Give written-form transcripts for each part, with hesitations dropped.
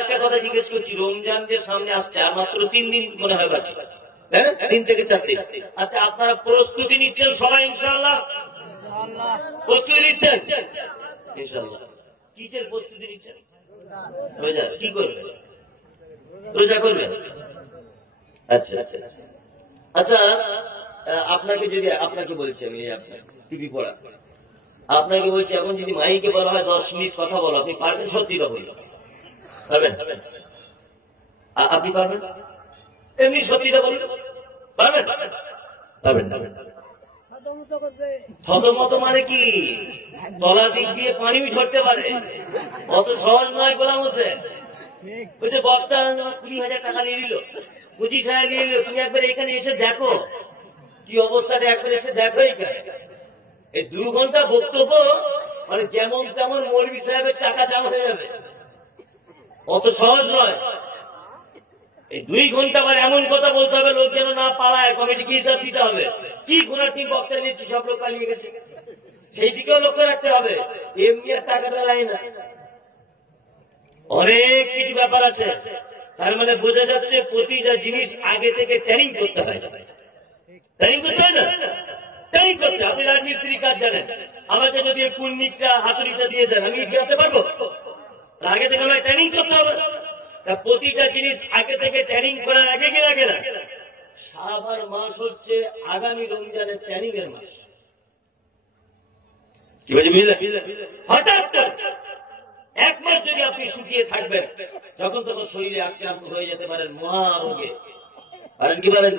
একটা কথা জিজ্ঞেস করছি, রমজান যে সামনে আসছে আর মাত্র 3 দিন মনে হয় বাকি, 3 থেকে 4 দিন। আচ্ছা, আপনারা প্রস্তুতি নিচ্ছেন সবাই ইনশাআল্লাহ? প্রস্তুতি নিচ্ছেন ইনশাআল্লাহ? কিসের প্রস্তুতি নিচ্ছেন? রোজা। কি করবেন? রোজা করবেন? আচ্ছা আচ্ছা আচ্ছা। আপনাকে যদি, আপনাকে বলছি আমি, আপনার টিভি পড়া, আপনাকে বলছি, এখন যদি মাইকে বলা হয় 10 মিনিট কথা বলো, আপনি পারবেন? সত্যিটা বলবেন, পারবেন? আপনি পারবেন? এমনি সত্যিটা বলবেন, পারবেন? পারবেন? থতমত মানে কি? তলা দিক দিয়ে পানিও ঝরতে পারে, অত সহজ নয় গোলাম হোসেন। বলছে বক্তা 20,000 টাকা নিয়ে নিল, 25,000 নিয়ে নিল, তুমি একবার এখানে এসে দেখো কি অবস্থাটা, একবার এসে দেখো এখানে। এই 2 ঘন্টা বক্তব্য মানে যেমন তেমন মৌলভী সাহেবের টাকা জমা হয়ে যাবে, অত সহজ নয়। এই 2 ঘন্টা আবার এমন কথা বলতে হবে লোক যেন না পালায়, কমিটিকে হিসাব দিতে হবে। কি ঘোড়ার টিম বক্তা নিয়েছি, সব লোক পালিয়ে গেছে, সেই দিকেও লক্ষ্য রাখতে হবে। এমনি আর টাকাটা লাই না, অনেক কিছু ব্যাপার আছে। তার মানে বোঝা যাচ্ছে প্রতিটা জিনিস আগে থেকে ট্রেনিং করতে হয়। ট্রেনিং করতে হয় না? ট্রেনিং করতে। আপনি রাজমিস্ত্রি কাজ জানেন, আমাকে যদি কুর্নিকটা হাতুড়িটা দিয়ে দেন, আমি কি করতে পারবো? আগে থেকে আমায় ট্রেনিং করতে হবে। তা প্রতিটা জিনিস আগে থেকে ট্রেনিং করার আগে কি লাগে না? শাবান মাস হচ্ছে আগামী রমজানের ট্রেনিং এর মাস। কি বলছি বুঝলেন? হঠাৎ 1 মাস যদি আপনি শুকিয়ে থাকবেন, যখন তখন শরীরে আক্রান্ত হয়ে যেতে পারেন মহারোগে। পারেন কি পারেন?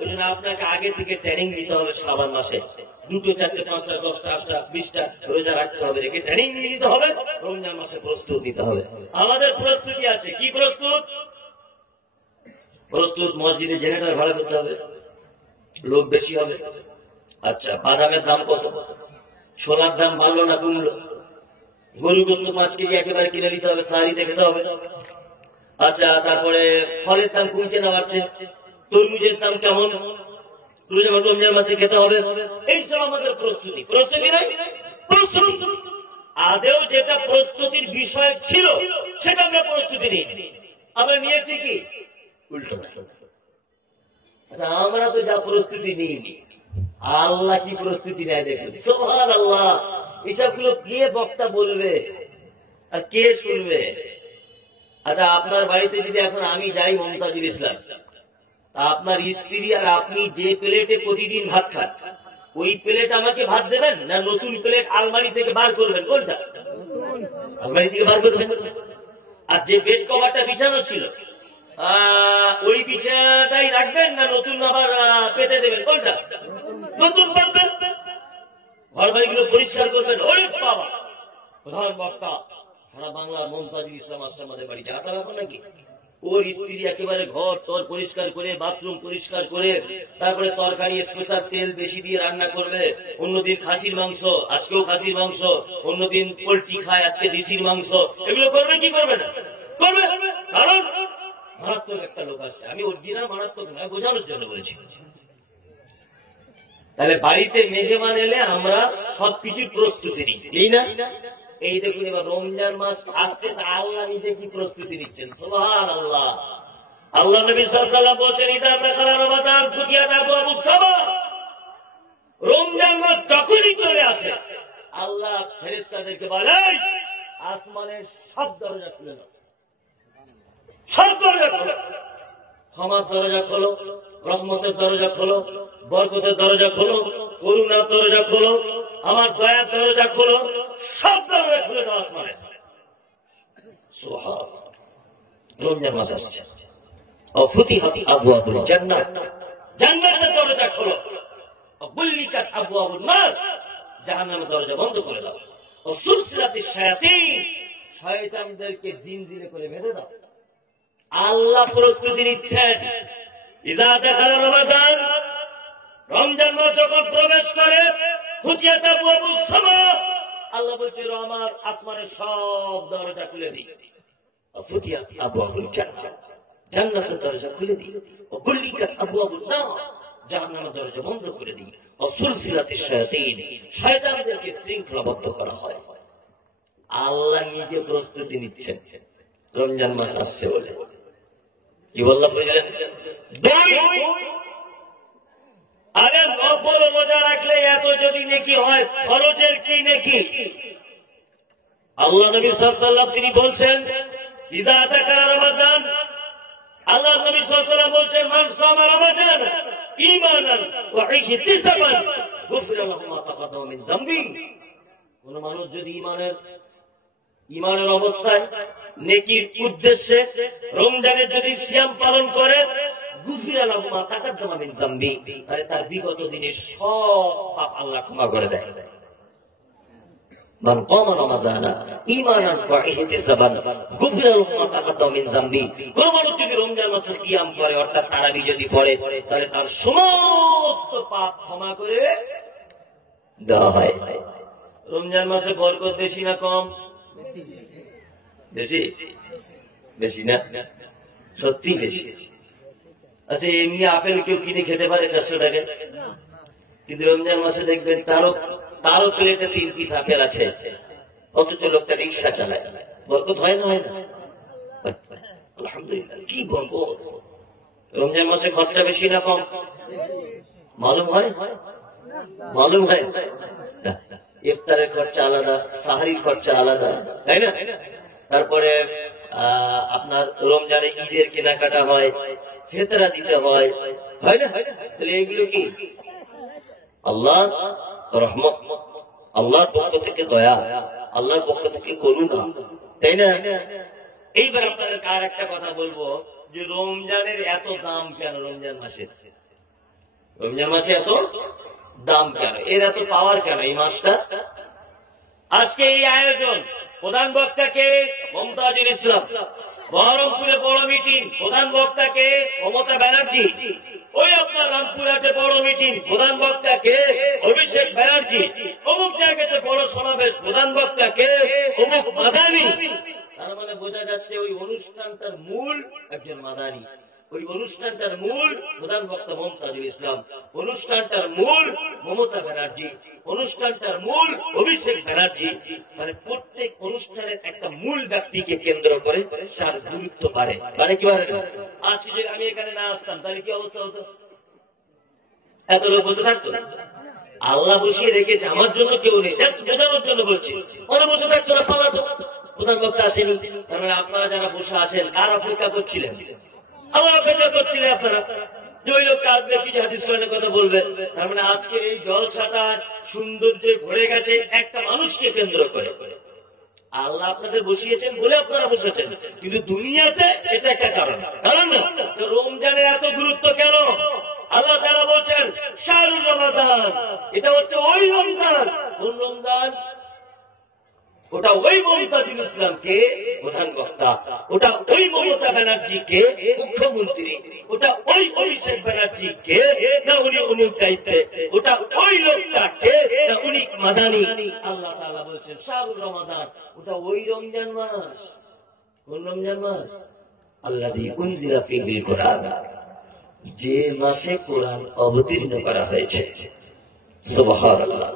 ওই জন্য আপনাকে আগে থেকে ট্রেনিং নিতে হবে। শাবান মাসে 2, 4, 5, 10, 8, 20টা রোজা রাখতে হবে, রেখে ট্রেনিং নিতে হবে। রমজান মাসে প্রস্তুত নিতে হবে। আমাদের প্রস্তুতি আছে। কি প্রস্তুত? প্রস্তুত মসজিদে জেনারেটর ভাড়া করতে হবে, লোক বেশি হবে। আচ্ছা, বাদামের দাম কত? সোনার দাম বাড়লো না কমলো? গরু গোস্ত 5 কেজি একেবারে কিনে নিতে হবে, সাহারিতে খেতে হবে। আচ্ছা, তারপরে ফলের দাম কমছে না বাড়ছে? তরমুজের দাম কেমন? রমজান মাসে খেতে হবে। এইসব আমাদের প্রস্তুতি। প্রস্তুতি নাই? প্রস্তুতি। আদেও যেটা প্রস্তুতির বিষয় ছিল সেটা আমরা প্রস্তুতি নিই, আমরা নিয়েছি কি উল্টো। আচ্ছা, আমরা তো যা প্রস্তুতি নিইনি, আল্লাহ কি প্রস্তুতি নেয় দেখুন। সুবহানাল্লাহ। এসবগুলো কে বক্তা বলবে আর কে শুনবে? আচ্ছা, আপনার বাড়িতে যদি এখন আমি যাই, মমতাজুল ইসলাম, আপনার স্ত্রী আর আপনি যে প্লেটে প্রতিদিন ভাত খান, ওই প্লেট আমাকে ভাত দেবেন না নতুন প্লেট আলমারি থেকে বার করবেন? কোনটা? আলমারি থেকে বার করবেন। আর যে বেড কভারটা বিছানো ছিল, ওই বিছানাটাই রাখবেন না নতুন আবার পেতে দেবেন? কোনটা? নতুন পাবেন। ঘর বাড়িগুলো পরিষ্কার করবেন। ওই বাবা, প্রধান বক্তা সারা বাংলা মমতাজুল ইসলাম আসছে আমাদের বাড়ি, যাতা ব্যাপার নাকি? ওর স্ত্রী একেবারে ঘর টর পরিষ্কার করে, বাথরুম পরিষ্কার করে, তারপরে তরকারি স্পেশাল তেল বেশি দিয়ে রান্না করবে। অন্যদিন খাসির মাংস, আজকেও খাসির মাংস, অন্যদিন পোল্ট্রি খায়, আজকে দেশির মাংস। এগুলো করবে কি করবে না? করবে। কারণ মারাত্মক একটা লোক আসছে। আমি অরিজিনাল মারাত্মক নয়, বোঝানোর জন্য বলেছি। তাহলে বাড়িতে মেহমান এলে আমরা সবকিছুর প্রস্তুতি নিই, এই না? এই দেখুন, এবার রমজান মাস আসছে, আল্লাহ নিজে কি প্রস্তুতি নিচ্ছেন। সুবহানাল্লাহ। আল্লাহ নবী সাল্লাল্লাহু আলাইহি ওয়াসাল্লাম বলেছেন, ইদা দাখালা রমাদান ফুতিহাত আবওয়াবুস সামা। রমজান মাস যখনই চলে আসে, আল্লাহ ফেরেশতাদেরকে বলেন, আসমানের সব দরজা খুলে দাও, সব দরজা খোলো। ক্ষমার দরজা খোলো, রহমতের দরজা খোলো, বরকতের দরজা খোলো, করুণার দরজা খোলো, আমার দয়ার দরজা খোলো, সব দরজা খুলে দাও আসমানে। সুবহানাল্লাহ। রমজান মাস আসছে, ফুতিহাত আবওয়াবুল জান্নাহ, জান্নাতের দরজা খোলো। গুল্লিকাত আবওয়াবুন নার, জাহান্নামের দরজা বন্ধ করে দাও। সুলসিলাতিশ শায়াতিন, শয়তানদেরকে জিনজিরে করে বেঁধে দাও। আল্লাহ প্রস্তুতি নিচ্ছেন। ইজা দাখালা রমাদান, রমজান মাস যখন প্রবেশ করে, ফুতিহাত আবওয়াবুস সামা, আল্লাহ বলছে আমার আসমানের সব দরজা খুলে দিই। ফুতিহাত আবওয়াবুল জান্নাহ, জান্নাতের দরজা খুলে দিই। গুল্লিকাত আবওয়াবুন নার, জাহান্নামের দরজা বন্ধ করে দিই। সুলসিলাতিশ শায়াতিন, শয়তানদেরকে শৃঙ্খলাবদ্ধ করা হয়। আল্লাহ নিজে প্রস্তুতি নিচ্ছেন। রমজান মাস আসছে বলে। কি বললাম বুঝলেন? আরে নফল রোজা রাখলে এত যদি নেকি হয়, ফরজের কি নেকি? আল্লাহ নবী সাল্লাল্লাহু আলাইহি ওয়াসাল্লাম তিনি বলছেন, ইযা আতাকা রমাদান, আল্লাহ নবী সাল্লাল্লাহু আলাইহি ওয়াসাল্লাম বলছেন, মান সামা রমাদান ঈমানান ওয়া ইহতিসাবান গুফিরা লাহু মা তাকাদ্দামা মিন যামবি। কোন মানুষ যদি ঈমানের অবস্থায় নেকির উদ্দেশ্যে রমজানের যদি সিয়াম পালন করে, গুফিরা লাহু মা তাকাদ্দামা মিন যামবি, তাহলে তার বিগত দিনের সব পাপ আল্লাহ ক্ষমা করে দেয়। মান কামা রমাদানা ঈমানান ওয়া ইহতিসাবান গুফিরা লাহু মা তাকাদ্দামা মিন যামবি। কোন মানুষ যদি রমজান মাসে কিয়াম করে, অর্থাৎ তারাবি যদি পড়ে, তাহলে তার সমস্ত পাপ ক্ষমা করে দেওয়া হয়। রমজান মাসে বরকত বেশি না কম? বেশি। বেশি না? সত্যি বেশি। আচ্ছা, এমনি আপেল কেউ কিনে খেতে পারে 400 টাকা, কিন্তু রমজান মাসে দেখবেন তারও প্লেটে 3 পিস আপেল আছে, অথচ লোকটা রিক্সা চালায়। বরকত হয় না? হয় না? আলহামদুলিল্লাহ, কি বরকত। রমজান মাসে খরচা বেশি না কম? মালুম হয়? মালুম হয়? ইফতারের খরচা আলাদা, সাহারির খরচা আলাদা, তাই না? তারপরে আপনার রমজানে ঈদের কেনাকাটা হয়, ফেতরা দিতে হয়, হয় না? তাহলে এগুলো কি আল্লাহ রহমত, আল্লাহর পক্ষ থেকে দয়া, আল্লাহর পক্ষ থেকে করুণা, তাই না? এইবার আপনাদের কার একটা কথা বলবো, যে রমজানের এত দাম কেন? রমজান মাসে এত দাম কেন? এর এত পাওয়ার কেন এই মাসটা? আজকে এই আয়োজন, প্রধান বক্তাকে মমতাজুল ইসলাম, বহরমপুরে বড় মিটিং, প্রধান বক্তাকে মমতা ব্যানার্জি, ওই আপনার রামপুরহাটে বড় মিটিং, প্রধান বক্তাকে অভিষেক ব্যানার্জি, অমুক জায়গাতে বড় সমাবেশ, প্রধান বক্তাকে অমুক মাদানি। তার মানে বোঝা যাচ্ছে ওই অনুষ্ঠানটার মূল একজন মাদানি, ওই অনুষ্ঠানটার মূল প্রধান বক্তা মমতাজুল ইসলাম, অনুষ্ঠানটার মূল মমতা ব্যানার্জি, অনুষ্ঠানটার মূল অভিষেক ব্যানার্জি। মানে প্রত্যেক অনুষ্ঠানের একটা মূল ব্যক্তিকে কেন্দ্র করে তার গুরুত্ব বাড়ে। মানে কি বাড়ে? আজকে যদি আমি এখানে না আসতাম, তাহলে কি অবস্থা হতো? এত লোক বসে থাকতো? আল্লাহ বসিয়ে রেখেছে, আমার জন্য কেউ নেই, জাস্ট বোঝানোর জন্য বলছি। ওরা বসে থাকতো না, পালাতো, প্রধান বক্তা আসেনি। তার মানে আপনারা যারা বসে আছেন, কার অপেক্ষা করছিলেন? আমার অপেক্ষা করছিলেন আপনারা, যে ওই লোকটা আসবে, কি হাদিস কোরআনের কথা বলবে। তার মানে আজকে এই জলসাটা সৌন্দর্যে ভরে গেছে একটা মানুষকে কেন্দ্র করে। আল্লাহ আপনাদের বসিয়েছেন বলে আপনারা বসেছেন, কিন্তু দুনিয়াতে এটা একটা কারণ। কারণ না, রমজানের এত গুরুত্ব কেন? আল্লাহ তাআলা বলছেন শাহরুর রমাদান, এটা হচ্ছে ওই রমজান। কোন রমজান? ওটা ওই মমতাজুল ইসলামকে প্রধান বক্তা, ওটা ওই মমতা ব্যানার্জিকে মুখ্যমন্ত্রী, ওটা ওই অভিষেক ব্যানার্জিকে না উনি অমুক দায়িত্বে, ওটা ওই লোকটাকে না উনি মাদানি। আল্লাহ তাআলা বলছেন শাহরুর রমাদান, ওটা ওই রমজান মাস। কোন রমজান মাস? আল্লাযী উনজিলা ফীহিল কুরআন, যে মাসে কোরআন অবতীর্ণ করা হয়েছে। সুবহানাল্লাহ।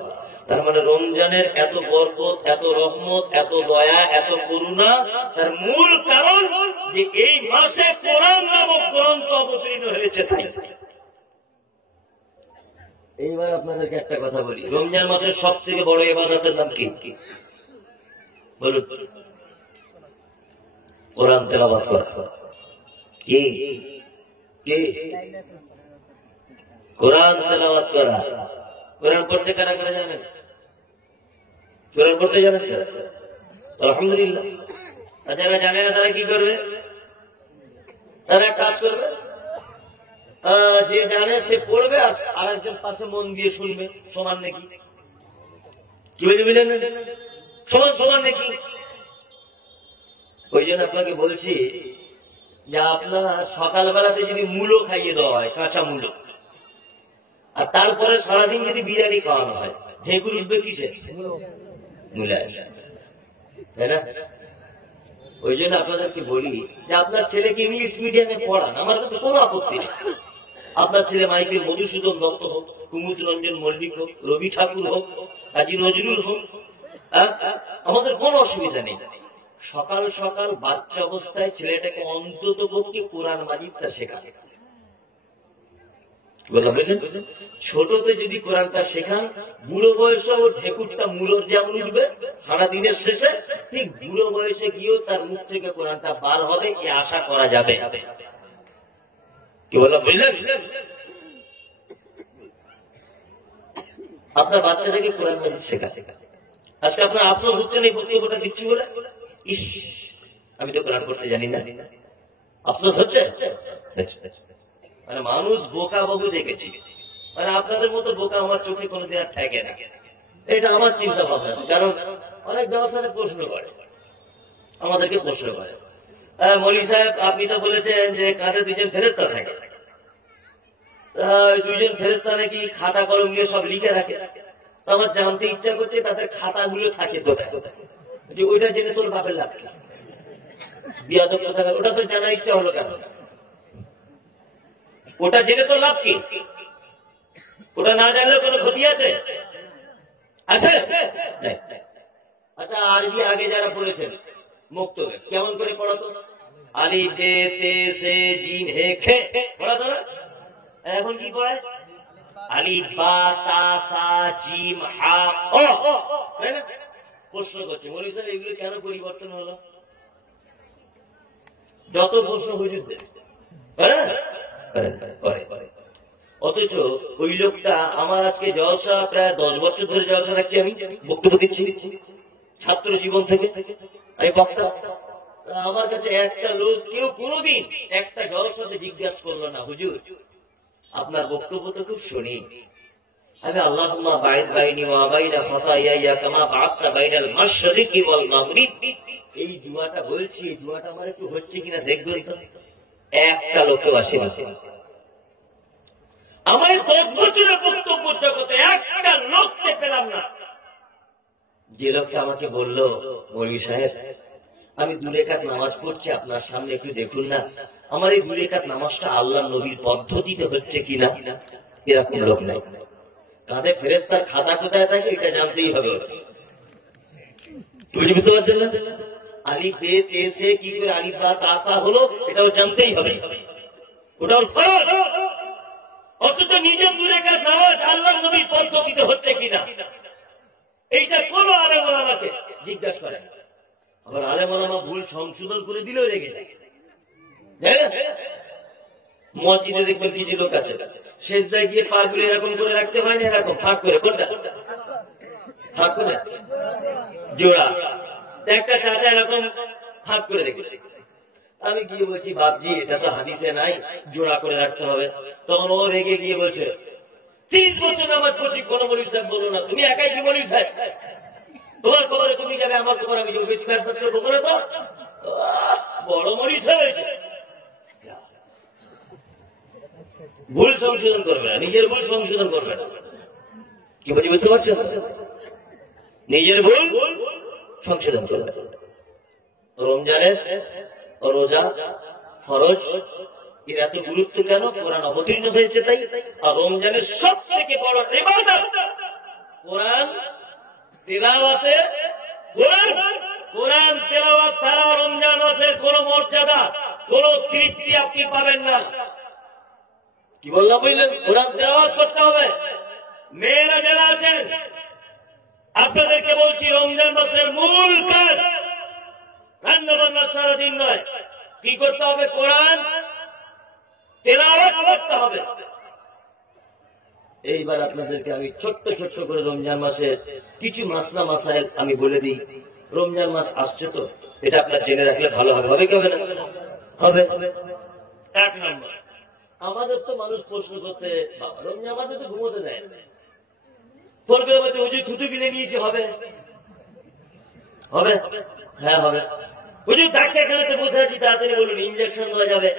তার মানে রমজানের এত বরকত, এত রহমত, এত দয়া, এত করুণা, তার মূল কারণ যে এই মাসে কোরআন নামক গ্রন্থ অবতীর্ণ হয়েছে। তাই এইবার আপনাদেরকে একটা কথা বলি, রমজান মাসের সব থেকে বড় ইবাদতের নাম কি? বলুন। কোরআন তেলাওয়াত করা। কি? কোরআন তেলাওয়াত করা। কোরআন পড়তে কারা করে জানেন? কোরআন পড়তে জানেন? আলহামদুলিল্লাহ। যারা জানে না তারা কি করবে? তারা কাজ করবে, যে জানে সে পড়বে, আর একজন পাশে মন দিয়ে শুনবে। সমান নাকি? কি বুঝলেন? সমান নাকি? ওই জন্য আপনাকে বলছি যে আপনার সকালবেলাতে যদি মূলো খাইয়ে দেওয়া হয়, কাঁচা মূলো, আর তারপরে সারাদিন যদি বিরিয়ানি খাওয়ানো হয়, ঢেকুর উঠবে কিসে? মূলায়, তাই না? ওই জন্য আপনাদেরকে বলি যে আপনার ছেলেকে ইংলিশ মিডিয়ামে পড়ান, আমার কাছে কোনো আপত্তি নেই। আপনার ছেলে মাইকেল মধুসূদন দত্ত হোক, কুমুদ রঞ্জন মল্লিক হোক, রবি ঠাকুর হোক, কাজী নজরুল হোক, আমাদের কোনো অসুবিধা নেই। সকাল সকাল বাচ্চা অবস্থায় ছেলেটাকে অন্তত পক্ষে কোরআন মাজিদটা শেখাতে, ছোটতে যদি কোরআনটা শেখান, বুড়ো বয়সে ও ঠেকুরটা মূলত যেমন উঠবে সারা দিনের শেষে, ঠিক বুড়ো বয়সে গিয়েও তার মুখ থেকে কোরআনটা বার হবে, এ আশা করা যাবে। কি বললাম বুঝলেন? আপনার বাচ্চাটাকে কোরআন মাজিদ শেখা। আজকে আপনার আফসোস হচ্ছে না এই বক্তব্যটা দিচ্ছি বলে, ইস আমি তো কোরআন পড়তে জানি না, আফসোস হচ্ছে? মানে মানুষ বোকা বাবু দেখেছি, মানে আপনাদের মতো বোকা আমার চোখে কোনোদিন আর ঠেকে না, এটা আমার চিন্তা ভাবনা। কারণ অনেক ব্যবস্থা প্রশ্ন করে, আমাদেরকে প্রশ্ন করে, মৌলী সাহেব আপনি তো বলেছেন যে কাঁধে দুজন ফেরেশতা থাকে, দুজন ফেরেশতা নাকি খাতা কলম নিয়ে সব লিখে রাখে। আমার জানতে ইচ্ছা করছে তাদের খাতাগুলো থাকে কোথায়, যে ওইটা জেনে তোর বাপের লাভ, বিয়াদব কথা, ওটা তো জানার ইচ্ছা হলো কেন? ওটা জেনে তো লাভ কি? ওটা না জানলে কোনো ক্ষতি আছে? আচ্ছা, আরবি আগে যারা পড়েছেন মুক্ত কেমন করে পড়াতো? আলি বে তে সে জিন হে খে পড়াতো না? এখন কি পড়ায়? আলি বা তা সা জিম হা খ। প্রশ্ন করছে মৌলী সাহেব এগুলো কেন পরিবর্তন হলো? যত প্রশ্ন হুজুরদের, অথচ ওই লোকটা আমার আজকে জলসা প্রায় 10 বছর ধরে জলসা রাখছি, আমি বক্তব্য দিচ্ছি ছাত্র জীবন থেকে, আমি বক্তা। আমার কাছে একটা লোক কেউ কোনোদিন একটা জলসাতে জিজ্ঞাসা করলো না, হুজুর আপনার বক্তব্য তো খুব শুনি, আমি আল্লাহুম্মা বাইদ বাইনি ওয়া বাইনা খাতায়ায়া কামা বা'আতা বাইনাল মাশরিকি ওয়াল মাগরিব, এই দুয়াটা বলছি, এই দুয়াটা আমার একটু হচ্ছে কিনা দেখবেন তো। একটা লোকও আসে না। আমার 10 বছরের বক্তব্য জগতে একটা লোককে পেলাম না যে লোকটা আমাকে বললো মৌলী সাহেব আমি 2 রাকাত নামাজ পড়ছি আপনার সামনে, একটু দেখুন না আমার এই 2 রাকাত নামাজটা আল্লাহর নবীর পদ্ধতিতে হচ্ছে কিনা। এরকম লোক নাই। কাঁধে ফেরেশতার খাতা কোথায় থাকে এটা জানতেই হবে। বুঝতে পারছেন না? আলিফ বে তে সে কি করে আলিফ বা তা সা হলো এটাও জানতেই হবে, ওটাও ফরজ। অথচ নিজের 2 রাকাত নামাজ আল্লাহর নবীর পদ্ধতিতে হচ্ছে কিনা এইটা কোন আলেম ওলামাকে জিজ্ঞাসা করে। আবার আলেম ওলামা ভুল সংশোধন করে দিলেও রেগে যায়। মসজিদে দেখবেন কিছু লোক আছে সেজদায় গিয়ে পা গুলো এরকম করে রাখতে হয় না, এরকম ফাঁক করে, কোনটা ফাঁক করে জোড়া, একটা চাচা এরকম ফাঁক করে রেখেছে। আমি গিয়ে বলছি বাপজি এটা তো হাদিসে নাই, জোড়া করে রাখতে হবে। তখন ও রেগে গিয়ে বলছে 30 বছর আমার প্রতি কোন মৌলী সাহেব বলো না, তুমি একাই কি মৌলী সাহেব, তোমার খবরে তুমি যাবে, আমার খবর আমি যাবো, বেশি ব্যবসা করে খবরে তো বড় মৌলী সাহেব হয়েছে। ভুল সংশোধন করবে না, নিজের ভুল সংশোধন করবে না। কি বলছি বুঝতে পারছেন? নিজের ভুল সংশোধন করবে। রমজানের রোজা ফরজ, এর এত গুরুত্ব কেন? কোরআন অবতীর্ণ হয়েছে তাই। আর রমজানের সব থেকে বড় ইবাদত কোরআন তিলাওয়াতে। কোরআন তিলাওয়াত ছাড়া রমজান মাসের কোন মর্যাদা, কোন তৃপ্তি আপনি পাবেন না। কি বললাম বুঝলেন? কোরআন তিলাওয়াত করতে হবে। মেয়েরা যারা আছেন আপনাদেরকে বলছি রমজান মাসের মূল কাজ রান্না বান্না সারাদিন নয়, কি করতে হবে? কোরআন তিলাওয়াত করতে হবে। এইবার আপনাদেরকে আমি ছোট্ট ছোট্ট করে রমজান মাসের কিছু মাসলা মাসাইল আমি বলে দিই। রমজান মাস আসছে তো, এটা আপনার জেনে রাখলে ভালো হবে। হবে কি হবে না? হবে। 1 নম্বর, আমাদের তো মানুষ প্রশ্ন করতে, বাবা রমজান মাসে তো ঘুমোতে দেয়, ফোন করে বলছে হুজুর থুতু গিলে নিয়েছি, হবে? হবে? হ্যাঁ হবে। হুজুর ডাক্তারখানাতে বসে আছি, তাড়াতাড়ি বলুন ইঞ্জেকশন দেওয়া যাবে?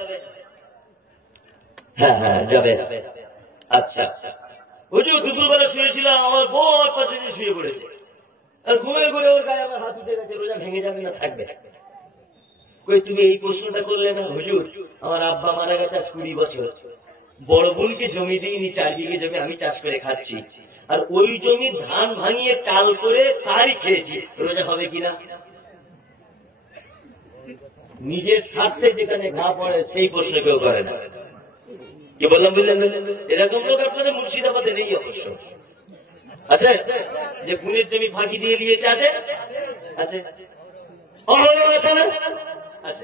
হ্যাঁ হ্যাঁ যাবে। আচ্ছা হুজুর দুপুরবেলা শুয়েছিলাম, আমার বউ আমার পাশে যে শুয়ে পড়েছে, আর ঘুমের ঘুরে ওর গায়ে আমার হাত উঠে গেছে, রোজা ভেঙে যাবে না থাকবে? কই তুমি এই প্রশ্নটা করলে না? হুজুর আমার আব্বা মারা গেছে আজ 20 বছর, বড় বোনকে জমি দিইনি, 4 বিঘে জমি আমি চাষ করে খাচ্ছি, আর ওই জমি ধান ভাঙিয়ে চাল করে সারি খেয়েছি, রোজা হবে কিনা? নিজের স্বার্থে যেখানে ঘা পড়ে সেই প্রশ্ন কেউ করে না। কি বললাম বুঝলেন? এরকম লোক আপনাদের মুর্শিদাবাদে নেই অবশ্য। আছে যে পুনের জমি ফাঁকি দিয়ে দিয়েছে? আছে আছে আছে না? আছে।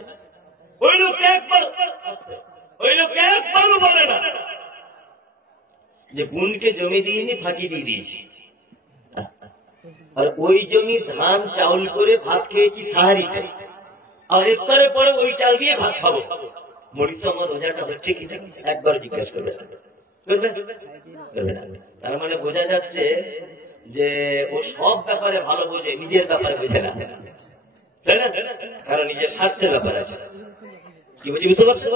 ওই লোককে একবারও বলে না যে বোনকে জমি দিয়ে ফাঁকি দিয়ে দিয়েছি, আর ওই জমি ধান চাউল করে ভাত খেয়েছি সাহারিতে, আর ইফতারের পরে ওই চাল দিয়ে ভাত খাবো। মরিচ আমার রোজাটা হচ্ছে কি একবার জিজ্ঞাসা করবে? তার মানে বোঝা যাচ্ছে যে ও সব ব্যাপারে ভালো বোঝে, নিজের ব্যাপারে বোঝে না, তাই না? কারণ নিজের স্বার্থের ব্যাপার আছে। কি বুঝি? বুঝতে পারছো?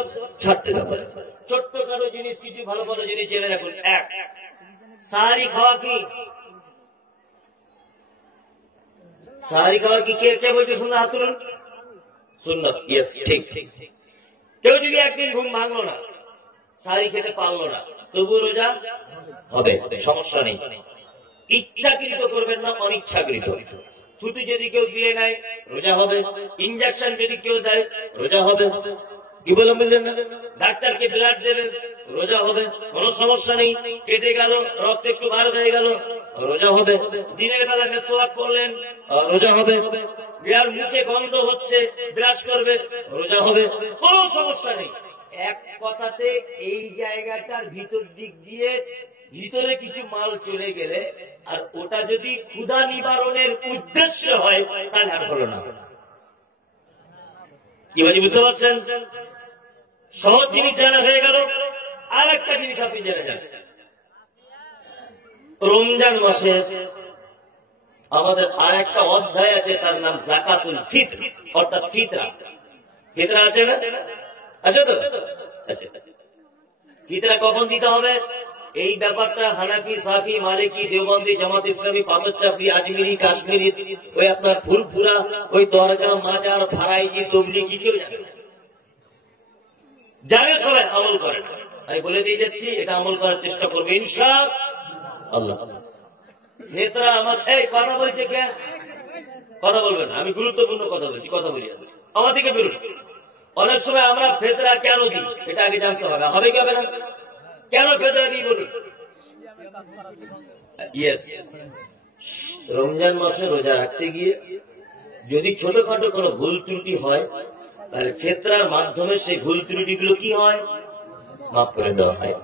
স্বার্থের ব্যাপারে ছোট্ট কারো জিনিস কিছু ভালো ভালো জিনিস জেনে রাখুন। এক, সাহারি খাওয়া কি? সাহারি খাওয়ার কি কে বলছে? শুনলে হাত তুলুন। সুন্নাত, ইয়েস, ঠিক। কেউ যদি একদিন ঘুম ভাঙলো না, সাহারি খেতে পারলো না, তবু রোজা হবে, সমস্যা নেই। ইচ্ছাকৃত করবেন না, অনিচ্ছাকৃত। থুতু যদি কেউ দিয়ে নেয় রোজা হবে, ইঞ্জেকশন যদি কেউ দেয় রোজা হবে। কি বললাম বুঝলেন না? ডাক্তারকে ব্লাড দেবেন রোজা হবে, কোনো সমস্যা নেই। কেটে গেল, রক্ত একটু বার হয়ে গেল, রোজা হবে। দিনের বেলা মেসওয়াক করলেন, রোজা হবে। বিয়ার মুখে গন্ধ হচ্ছে, ব্রাশ করবে, রোজা হবে, কোনো সমস্যা নেই। এক কথাতে এই জায়গাটার ভিতর দিক দিয়ে ভিতরে কিছু মাল চলে গেলে, আর ওটা যদি ক্ষুধা নিবারণের উদ্দেশ্য হয়, তাহলে আর হলো না। কি বলছি বুঝতে পারছেন? সহজ জিনিস জানা হয়ে গেল। আর একটা জিনিস আপনি জেনে যান, রমজান মাসে আমাদের আর একটা অধ্যায় আছে, তার নাম যাকাতুল ফিতর, অর্থাৎ ফিতরা। ফিতরা আছে না? আছে তো? আছে। ফিতরা কখন দিতে হবে? এই ব্যাপারটা হানাফি, সাফি, মালিকি, দেওবন্দি, জামাত ইসলামী, পাথরচাপড়ি, আজমিরি, কাশ্মীরি, ওই আপনার ফুরফুরা, ওই দরগা, মাজার, ফারাইজি, তবলিগি কেউ জানে না। জানে সবাই, আমল করে। আমি বলে দিয়ে যাচ্ছি, এটা আমল করার চেষ্টা করবে ইনশাআল্লাহ। নেতা আমার এই কথা বলছে কে? কথা বলবেন না, আমি গুরুত্বপূর্ণ কথা বলছি, কথা বলি। আমার দিকে বেরোন। অনেক সময় আমরা ফেতরা কেন দিই এটা আগে জানতে হবে। হবে কি হবে না? কেন ফেতরা দিই বলুন? ইয়েস, রমজান মাসে রোজা রাখতে গিয়ে যদি ছোটখাটো কোনো ভুল ত্রুটি হয়, তাহলে ফেতরার মাধ্যমে সেই ভুল ত্রুটিগুলো কি হয়? মাফ করে দেওয়া হয়।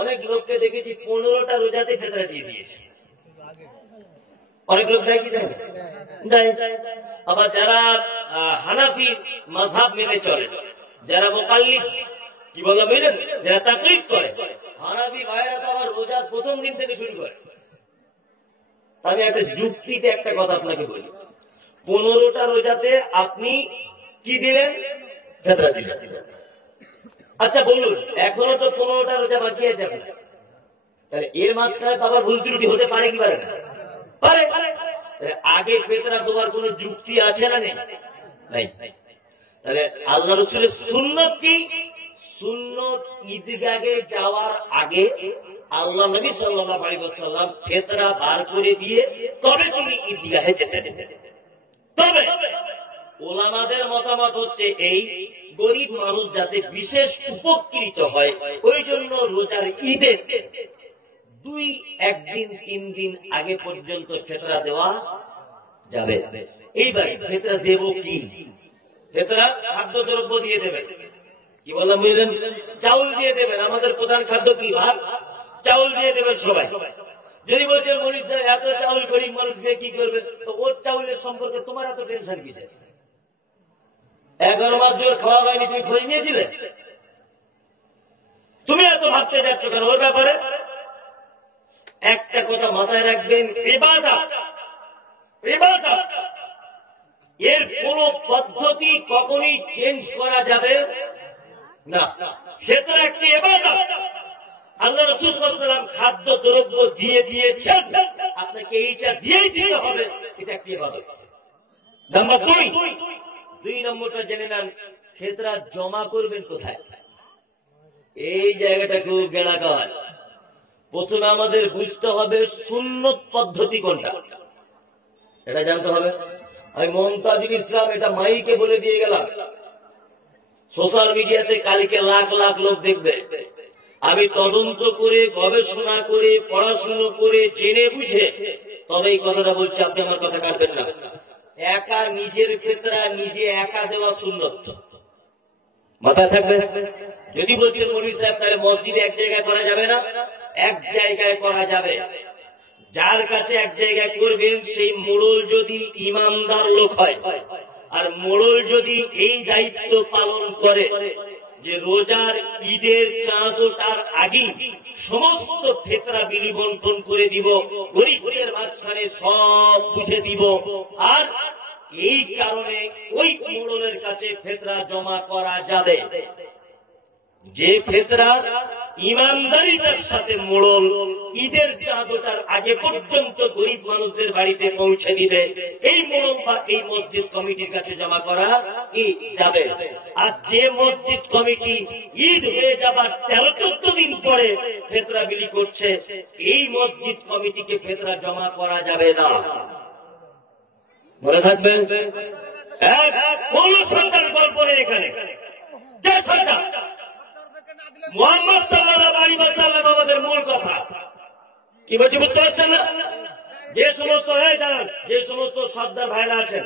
অনেক লোককে দেখেছি 15টা রোজাতে ফেতরা দিয়ে দিয়েছে। অনেক লোক দেয় কি জানে? আবার যারা হানাফি মাযহাব মেনে চলে, যারা মুকাল্লিদ, কি বলা বুঝলেন, যারা তাকলিদ করে, হানাফি ভাইরা তো আবার রোজার প্রথম দিন থেকে শুরু করে। আমি একটা যুক্তিতে একটা কথা আপনাকে বলি, 15টা রোজাতে আপনি কি দিলেন? ফেতরা দিলেন। আচ্ছা বলুন, এখনো তো 15টা রোজা বাকি আছে আপনার, তাহলে এর মাঝখানে তো আবার ভুল ত্রুটি হতে পারে কি পারে না? পারে। আগে ফেতরা দেওয়ার কোন যুক্তি আছে না? নেই। তাহলে আল্লাহ রাসূলের সুন্নাত কি? সুন্নাত ঈদগাহে যাওয়ার আগে আল্লাহ নবী সাল্লাল্লাহু আলাইহি ওয়াসাল্লাম ফেতরা বার করে দিয়ে তবে তুমি ঈদগাহে যেতে দেবে। তবে ওলামাদের মতামত হচ্ছে এই, গরিব মানুষ যাতে বিশেষ উপকৃত হয়, ওই জন্য রোজার ঈদের 2-1 দিন 3 দিন আগে পর্যন্ত ফেতরা দেওয়া যাবে। এইবার ফেতরা দেব কি? ফেতরা খাদ্যদ্রব্য দিয়ে দেবেন। কি বললাম বুঝলেন? চাউল দিয়ে দেবেন। আমাদের প্রধান খাদ্য কি? ভাত। চাউল দিয়ে দেবেন সবাই। যদি বলছে মরিচ এত চাউল গরিব মানুষকে কি করবে, তো ওর চাউলের সম্পর্কে তোমার এত টেনশন কিসে? 11 মাস জোর খাওয়া হয়নি, তুমি খোঁজ নিয়েছিলে? তুমি এত ভাবতে যাচ্ছ কেন ওর ব্যাপারে? একটা কথা মাথায় রাখবেন, ইবাদত এর কোন পদ্ধতি কখনই চেঞ্জ করা যাবে না। সেটা একটি ইবাদত। আল্লাহ রাসূল সাল্লাল্লাহু আলাইহি ওয়াসাল্লাম খাদ্য দ্রব্য দিয়ে দিয়েছেন, আপনাকে এইটা দিয়েই দিতে হবে, এটা একটি ইবাদত। নাম্বার 2 নম্বরটা জেনে নেন, ফেতরা জমা করবেন কোথায়? এই জায়গাটা খুব গেলাকার। প্রথমে আমাদের বুঝতে হবে সুন্নত পদ্ধতি কোনটা, এটা জানতে হবে। আমি মমতাজুল ইসলাম এটা মাইকে বলে দিয়ে গেলাম, সোশ্যাল মিডিয়াতে কালকে লাখ লাখ লোক দেখবে। আমি তদন্ত করে গবেষণা করে পড়াশুনো করে জেনে বুঝে তবে এই কথাটা বলছি, আপনি আমার কথা কাটবেন না। একা নিজের ফিতরা নিজে একা দেওয়া সুন্নত, মাথায় থাকবে। যদি বলছেন মৌলভী সাহেব তাহলে মসজিদে এক জায়গায় করা যাবে না, এক জায়গায় করা যাবে। যার কাছে এক জায়গায় করবেন সেই মোড়ল যদি ইমানদার লোক হয়, আর মোড়ল যদি এই দায়িত্ব পালন করে যে রোজার ঈদের চাঁদ ওঠার আগে সমস্ত ফিতরা বিলি বন্টন করে দিব, গরিবদের মাঝখানে সব বুঝে দিব, আর এই কারণে ওই মোড়লের কাছে ফিতরা জমা করা যাবে। যে ফিতরা ইমানদারিতার সাথে মোড়ল ঈদের চাঁদ ওঠার আগে পর্যন্ত গরিব মানুষদের বাড়িতে পৌঁছে দিবে, এই মোড়ল বা এই মসজিদ কমিটির কাছে জমা করা কি যাবে। আর যে মসজিদ কমিটি ঈদ হয়ে যাবার 13-14 দিন পরে ফিতরা বিলি করছে, এই মসজিদ কমিটিকে ফিতরা জমা করা যাবে না। মনে থাকবেন, কোন সরকার গল্প নেই এখানে। যে সরকার মুহাম্মদ সাল্লাল্লাহু আলাইহি ওয়াসাল্লাম আমাদের মূল কথা কি বলছি বুঝতে পারছেন না? যে সমস্ত যে সমস্ত সর্দার ভাইরা আছেন,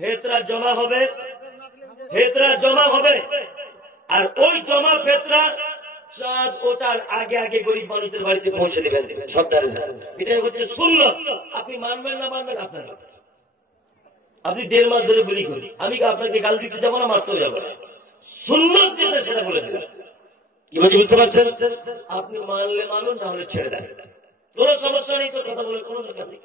ফিতরা জমা হবে, ফিতরা জমা হবে, আর ওই জমা ফিতরা চাঁদ ওঠার আগে আগে গরিব মানুষদের বাড়িতে পৌঁছে দেবেন সর্দারেরা। এটাই হচ্ছে সুন্নাত। আপনি মানবেন না মানবেন আপনার, আপনি 1.5 মাস ধরে বিলি করি, আমি আপনাকে গাল দিতে যাবো না, মারতেও যাবো না। সুন্নাত যেটা সেটা বলে দিলাম, কি বলছি বুঝতে পারছেন? আপনি মানলে মানুন, না হলে ছেড়ে দেন, কোন সমস্যা নেই। তো কথা বলে কোন দরকার নেই।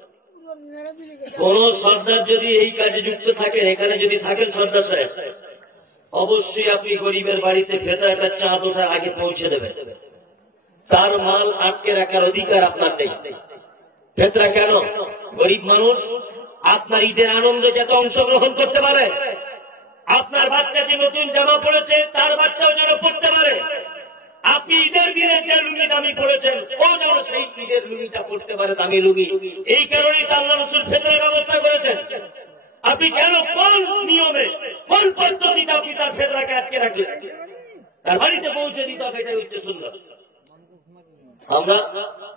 কোন সর্দার যদি এই কাজে যুক্ত থাকেন, এখানে যদি থাকেন সর্দার সাহেব, অবশ্যই আপনি গরিবের বাড়িতে ফিতরাটা চাঁদ ওঠার আগে পৌঁছে দেবেন। তার মাল আটকে রাখার অধিকার আপনার নেই। ফিতরা কেন? গরিব মানুষ আপনার ঈদের আনন্দে যাতে অংশগ্রহণ করতে পারে, আপনার বাচ্চা যে নতুন জামা পড়েছে তার বাচ্চাও যেন পড়তে পারে, আপনি ঈদের দিনে যে লুঙ্গি দামি পড়েছেন ও যেন সেই ঈদের লুঙ্গিটা পড়তে পারে, দামি লুঙ্গি। এই কারণেই তো আল্লাহ রাসূল ফিতরার ব্যবস্থা করেছেন। আপনি কেন, কোন নিয়মে, কোন পদ্ধতিতে আপনি তার ফিতরাকে আটকে রাখলেন? তার বাড়িতে পৌঁছে দিতে হবে, এটাই হচ্ছে সুন্নাত। আমরা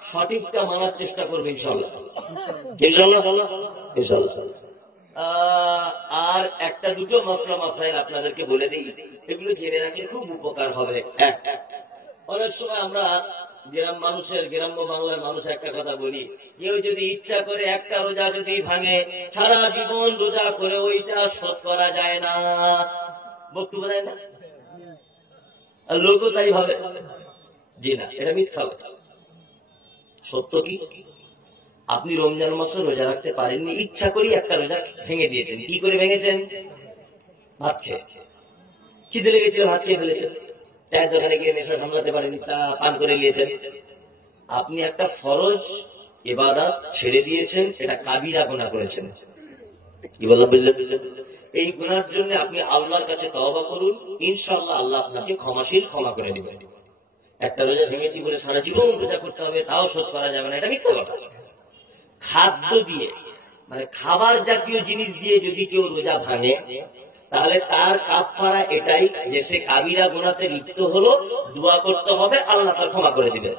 সঠিকটা মানার চেষ্টা করবো ইনশাআল্লাহ, ইনশাআল্লাহ, ইনশাআল্লাহ। আর একটা দুটো মাসলা মাসাইল আপনাদেরকে বলে দিই, এগুলো জেনে রাখলে খুব উপকার হবে। অনেক সময় আমরা গ্রাম্য বাংলার মানুষ একটা কথা বলি, কেউ যদি ইচ্ছা করে একটা রোজা যদি ভাঙে, সারা জীবন রোজা করে ওইটা শোধ করা যায় না, বক্তব্য দেয় না, আর লোকও তাই ভাবে। জি না, এটা মিথ্যা কথা। সত্য কি, আপনি রমজান মাসে রোজা রাখতে পারেননি, ইচ্ছা করি একটা রোজা ভেঙে দিয়েছেন। কি করে ভেঙেছেন? ভাত খেয়ে, খিদে লেগেছিল, ভাত খেয়ে ফেলেছেন, চায়ের দোকানে গিয়ে নেশা সামলাতে পারেনি, চা পান করে নিয়েছেন। আপনি একটা ফরজ ইবাদত ছেড়ে দিয়েছেন, এটা কাবিরা গুনাহ করেছেন। কি বললাম বুঝলেন? এই গুনার জন্য আপনি আল্লাহর কাছে তওবা করুন, ইনশাআল্লাহ আল্লাহ আপনাকে ক্ষমাশীল, ক্ষমা করে দিবেন। একটা রোজা ভেঙেছি বলে সারা জীবন রোজা করতে হবে, তাও শোধ করা যাবে না, এটা মিথ্যা কথা। খাদ্য দিয়ে, মানে খাবার জাতীয় জিনিস দিয়ে যদি কেউ রোজা ভাঙে, তাহলে তার কাফারা এটাই যে সে কাবিরা গুনাহতে লিপ্ত হলো, দোয়া করতে হবে, আল্লাহ তার ক্ষমা করে দিবেন।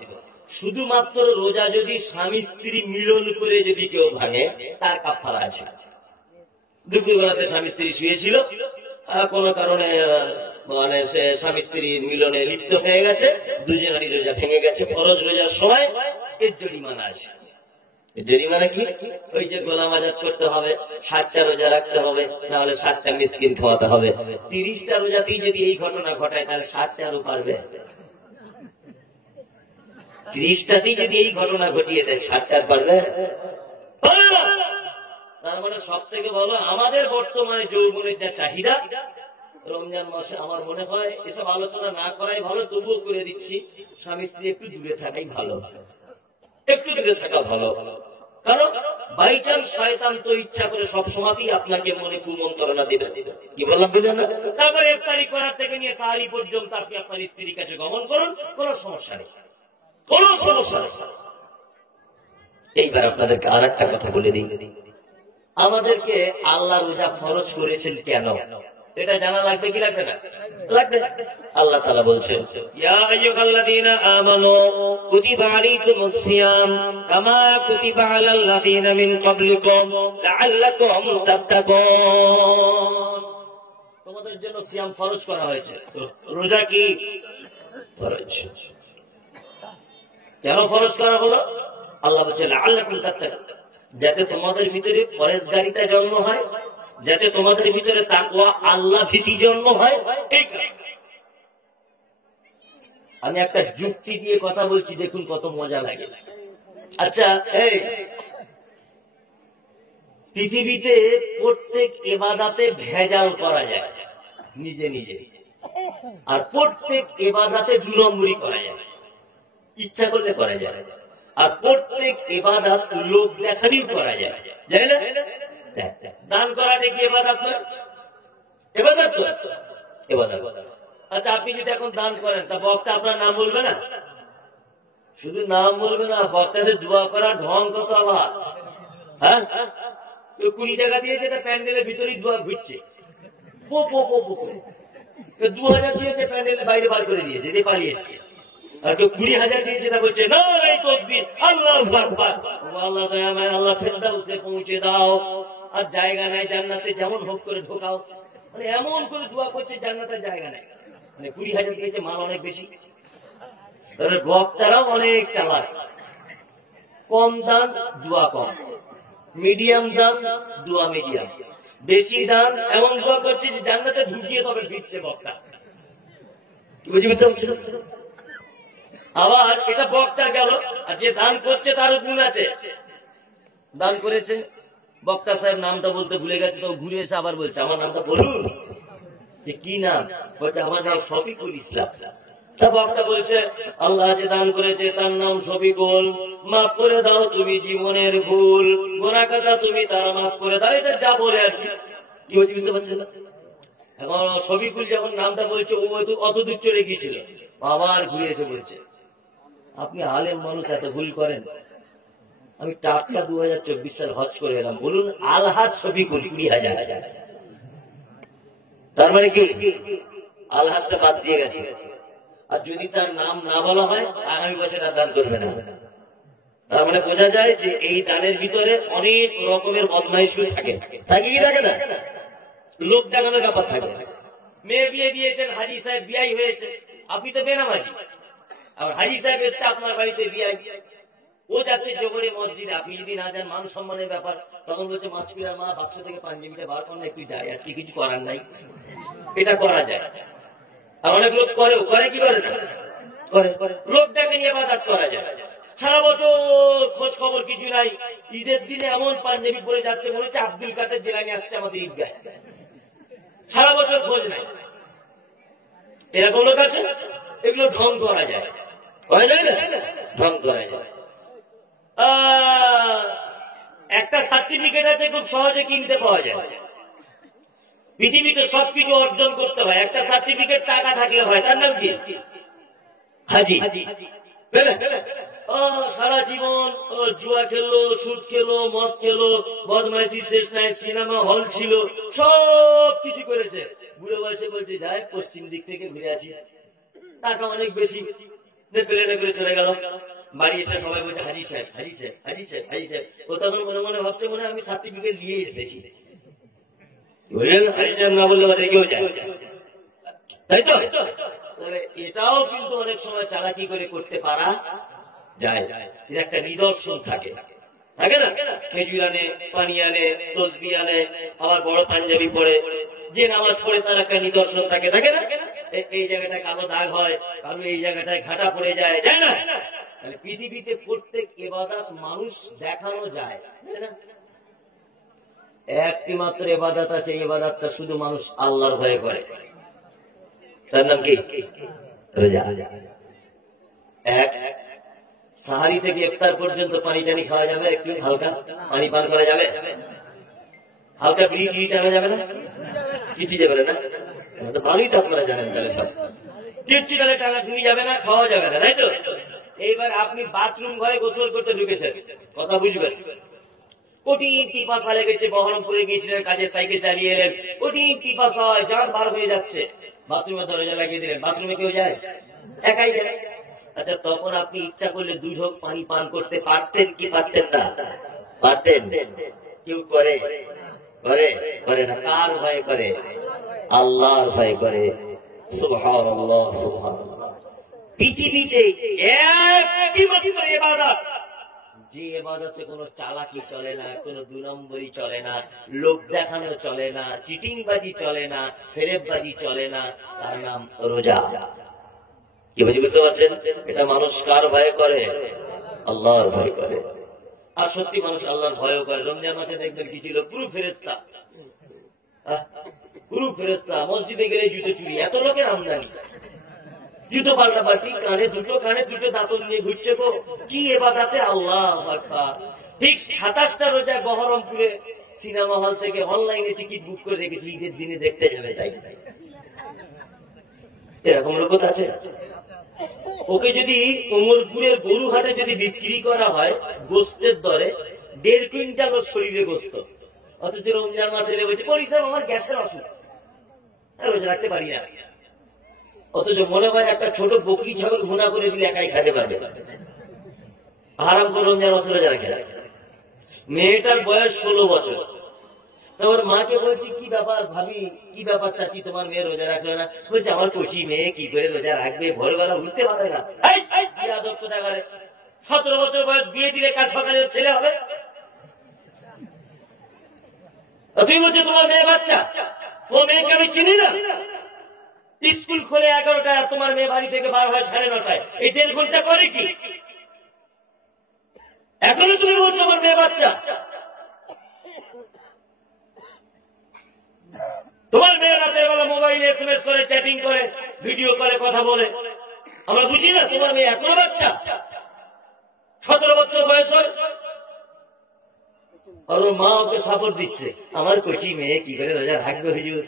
শুধুমাত্র রোজা যদি স্বামী স্ত্রী মিলন করে যদি কেউ ভাঙে, তার কাফারা আছে। দুপুরবেলাতে স্বামী স্ত্রী শুয়েছিল, কোন কারণে মানে সে স্বামী স্ত্রীর মিলনে লিপ্ত হয়ে গেছে, দুজনেরই রোজা ভেঙে গেছে, ফরজ রোজার সময়, এর জরিমানা আছে। জরিমানা কি? ওই যে গোলাম আজাদ করতে হবে, 60টা রোজা রাখতে হবে, না হলে 60টা মিসকিন খাওয়াতে হবে। 30টা রোজাতেই যদি এই ঘটনা ঘটায়, তাহলে 60টা আরো পারবে? 30টাতেই যদি এই ঘটনা ঘটিয়ে দেয়, 60টা পারবে? তার মানে সব থেকে ভালো আমাদের বর্তমানে যৌবনের যা চাহিদা, রমজান মাসে আমার মনে হয় এসব আলোচনা না করাই ভালো, তবুও করে দিচ্ছি, স্বামী স্ত্রী একটু দূরে থাকাই ভালো, একটু দূরে থাকা ভালো। কারণ বাই চান্স শয়তান তো ইচ্ছা করে সবসময়ই আপনাকে মনে কুমন্ত্রণা দিবে। কি বললাম বুঝলেন না? তারপরে ইফতারি করার থেকে নিয়ে সাহারি পর্যন্ত আপনি আপনার স্ত্রীর কাছে গমন করুন, কোন সমস্যা নেই, কোন সমস্যা নেই। এইবার আপনাদেরকে আর একটা কথা বলে দিই, আমাদেরকে আল্লাহ রোজা ফরজ করেছেন কেন, এটা জানা লাগবে কি লাগবে না? লাগবে। আল্লাহ তাআলা বলছেন, ইয়া আইয়ুহাল্লাযীনা আমানু কুতিবা আলাইকুমুস সিয়াম কামা কুতিবা আলাল লাযীনা মিন ক্বাবলিকুম লাআল্লাকুম তাত্তাকুন। তোমাদের জন্য সিয়াম ফরজ করা হয়েছে। রোজা কি ফরজ? কেন ফরজ করা হলো? আল্লাহ বলছেন লাআল্লাকুম তাত্তাকুন, যাতে তোমাদের ভিতরে পরেশগারিতা জন্ম হয়, যাতে তোমাদের ভিতরে তাকওয়া আল্লাহ ভীতি জন্ম হয়। এই আমি একটা যুক্তি দিয়ে কথা বলছি, দেখুন কত মজা লাগে। আচ্ছা, এই পৃথিবীতে প্রত্যেক ইবাদতে ভেজাল করা যায় নিজে নিজে, আর প্রত্যেক ইবাদতে 2 নম্বরই করা যায়, ইচ্ছা করলে করা যায়। আর প্রত্যেক ইবাদত লোক দেখানিও করা যায়, জানি না? দান করাটা কি ইবাদত না? ইবাদত তো ইবাদত। আচ্ছা, আপনি যদি এখন দান করেন, তা বক্তা আপনার নাম বলবে না? শুধু নাম বলবে না, বক্তাদের দোয়া করা ঢং কত আবার। হ্যাঁ, 20 টাকা দিয়েছে, তা প্যান্ডেলের ভিতরেই দোয়া ঘুরছে, 2000 দিয়েছে, প্যান্ডেলের বাইরে বার করে দিয়েছে, যে পালিয়েছে। আর কেউ 20,000 দিয়েছে, তা বলছে না এই তাকবীর, আল্লাহু আকবার, আল্লাহ দয়াময়, আল্লাহ ফেরদাউসে পৌঁছে দাও, আর জায়গা নাই জান্নাতে, যেমন হোক করে ঢোকাও। মানে এমন করে দোয়া করছে, জান্নাতের জায়গা নাই। মানে 20,000 দিয়েছে, মাল অনেক বেশি। তাহলে বক্তারাও অনেক চালাক। কম দান দোয়া কম, মিডিয়াম দান দোয়া মিডিয়াম, বেশি দান এমন দোয়া করছে যে জান্নাতে ঢুকিয়ে তবে ফিরছে বক্তা। বুঝতে পারছেন? আবার এটা বক্তা গেল, আর যে দান করছে তারও গুণ আছে। দান করেছে, বক্তা সাহেব নামটা বলতে ভুলে গেছে, তো ঘুরে এসে আবার বলছে আমার নামটা বলুন। যে কি নাম? বলছে আমার নাম শফিকুল ইসলাম। তা বক্তা বলছে আল্লাহ যে দান করেছে তার নাম শফিকুল, মাফ করে দাও তুমি জীবনের ভুল, গোনা কাটা তুমি তার মাফ করে দাও। এসে যা বলে আর কি, কি বলছি বুঝতে পারছেন না? এখন শফিকুল যখন নামটা বলছে, ও অত দূর চলে গিয়েছিল, আবার ঘুরে এসে বলছে আপনি আলেম মানুষ, এত ভুল করেন। আমি টাটকা 2024 সাল হজ করে এলাম, বলুন আলহাজ শফিকুল 20,000। তার মানে কি আলহাজটা বাদ দিয়ে গেছে। আর যদি তার নাম না বলা হয়, আগামী বছর আর দান করবে না। তার মানে বোঝা যায় যে এই দানের ভিতরে অনেক রকমের বদমাইশি থাকে। থাকে কি থাকে না? লোক দেখানোর ব্যাপার থাকে। মেয়ে বিয়ে দিয়েছেন, হাজি সাহেব বিয়াই হয়েছে, আপনি তো বেনামাজি। আর হাজি সাহেব এসছে আপনার বাড়িতে বিয়াই, ও যাচ্ছে জোহরে মসজিদে, আপনি যদি না যান মান সম্মানের ব্যাপার। তখন বলছে মাসপিরার মা বাক্স থেকে পাঞ্জাবিটা বার করেন, একটু যায়, আর কিছু করার নাই। এটা করা যায়। আর অনেক লোক করে কি করে না? করে। লোক দেখে নিয়ে ইবাদত করা যায়। সারা বছর খোঁজ খবর কিছু নাই, ঈদের দিনে এমন পাঞ্জাবি পরে যাচ্ছে মনে হচ্ছে আব্দুল কাদের জেলানি আসছে আমাদের ঈদগায়। সারা বছর খোঁজ নাই। এরকম লোক আছে। এগুলো ঢং করা যায়, করা যায় না? ঢং করা যায়। একটা সার্টিফিকেট আছে, খুব সহজে কিনতে পাওয়া যায়। পৃথিবীতে সবকিছু অর্জন করতে হয়, একটা সার্টিফিকেট টাকা থাকলে হয়। তার নাম কি? হাজি। সারা জীবন জুয়া খেললো, সুদ খেলো, মদ খেলো, বদমাইশি শেষ নাই, সিনেমা হল ছিল, সব কিছু করেছে। বুড়ো বয়সে বলছে যাই পশ্চিম দিক থেকে ঘুরে আসি, টাকা অনেক বেশি, প্লেনে করে চলে গেল। বাড়ি এসে সবাই বলছে হাজি সাহেব, হাজি সাহেব, হাজি সাহেব, হাজি সাহেব। ও তখন মনে মনে ভাবছে মনে আমি সার্টিফিকেট দিয়ে এসেছি। বললেন হাজি সাহেব না বললে কেউ যায়, তাই তো? এটাও কিন্তু অনেক সময় চালাকি করে করতে পারা যায়। এর একটা নিদর্শন থাকে, থাকে না? খেজুর আনে, পানি আনে, তসবি আনে, আবার বড় পাঞ্জাবি পরে, যে নামাজ পড়ে তার একটা নিদর্শন থাকে, থাকে না? এই জায়গাটায় কালো দাগ হয়, কালো এই জায়গাটায় ঘাটা পড়ে যায়, যায় না? পৃথিবীতে প্রত্যেক ইবাদত মানুষ দেখানো যায়, একটি মাত্র ইবাদত আছে, ইবাদতটা শুধু মানুষ আল্লাহর ভয়ে করে। তার নাম কি? রোজা। এক সাহারি থেকে ইফতার পর্যন্ত পানি টানি খাওয়া যাবে, একটু হালকা পানি পান করা যাবে, হালকা বিড়ি টানা যাবে না, কিছু যাবে না। ভালোই তো আপনারা জানেন, তাহলে সব কিচ্ছু তাহলে টানা শুনি যাবে না, খাওয়া যাবে না, তাই তো? এইবার আপনি বাথরুম ঘরে গোসল করতে ঢুকেছেন, কথা বুঝবেন। কঠিন পিপাসা লেগেছে, বহরমপুরে গিয়েছিলেন, কাজে সাইকেল চালিয়ে এলেন, কঠিন পিপাসা, জান বার হয়ে যাচ্ছে, বাথরুমে দরজা লাগিয়ে দিলেন। বাথরুমে কেউ যায়? একাই যায়। আচ্ছা, তখন আপনি ইচ্ছা করলে 2 ঢোক পানি পান করতে পারতেন কি পারতেন না? পারতেন। কেউ করে? করে না। কার ভয় করে? আল্লাহর ভয় করে। সুবহানাল্লাহ, সুবহানাল্লাহ। পৃথিবীতে একটি মাত্র ইবাদত, যে ইবাদতে কোনো চালাকি চলে না, কোনো 2 নম্বরই চলে না, লোক দেখানো চলে না, চিটিংবাজি চলে না, ফেরেববাজি চলে না, তার নাম রোজা। কি বুঝতে পারছেন? এটা মানুষ কার ভয় করে? আল্লাহর ভয় করে। আর সত্যি মানুষ আল্লাহর ভয় করে। রমজান মাসে দেখবেন কি ছিল, পুরো ফেরেশতা, পুরো ফেরেশতা। মসজিদে গেলে জুতো চুরি, এত লোকের আমদানি, জুতো পাল্টাপাল্টি, কানে দুটো দাঁতন নিয়ে ঘুরছে। তো কি ইবাদতে, আল্লাহু আকবার। ঠিক 27টা রোজায় বহরমপুরে সিনেমা হল থেকে অনলাইনে টিকিট বুক করে রেখেছি, ঈদের দিনে দেখতে যাবে। তাই এরকম লোক আছে? ওকে যদি কোমরপুরের গরুহাটে যদি বিক্রি করা হয় গোস্তের দরে 1.5 কুইন্টাল ওর শরীরে গোস্ত, অথচ রমজান মাসে বলছে পরিশ্রম আমার গ্যাসের অসুখ, রোজা রাখতে পারি না। অথচ মনে হয় একটা ছোট বকরি ছাগল ভুনা করে দিলে একাই খেতে পারবে, আরাম করে রমজান মাসে রোজা রাখে। মেয়েটার বয়স 16 বছর। ওর মাকে বলছি, কি ব্যাপার ভাবি, কি ব্যাপার চাচি, তোমার মেয়ে রোজা রাখলো না? বলছে, আমার কচি মেয়ে কি করে রোজা রাখবে, ভোরবেলা উঠতে পারে না। 17 বছর বয়স, বিয়ে দিলে কাল সকালে ছেলে হবে। তুমি বলছো তোমার মেয়ে বাচ্চা, ও মেয়েকে আমি চিনি না। স্কুল খোলে 11টায়, তোমার মেয়ে বাড়ি থেকে বার হয় 9:30টায়, এই 1.5 ঘন্টা করে কি? এখনো তুমি বলছো আমার মেয়ে বাচ্চা। তোমার মেয়ে রাতের বেলা মোবাইলে SMS করে, চ্যাটিং করে, ভিডিও করে, কথা বলে, আমরা বুঝি না? তোমার মেয়ে এখনো বাচ্চা, 17 বছর বয়স। আর ওর মা ওকে সাপোর্ট দিচ্ছে, আমার কচি মেয়ে কি করে রোজা রাখবে হুজুর।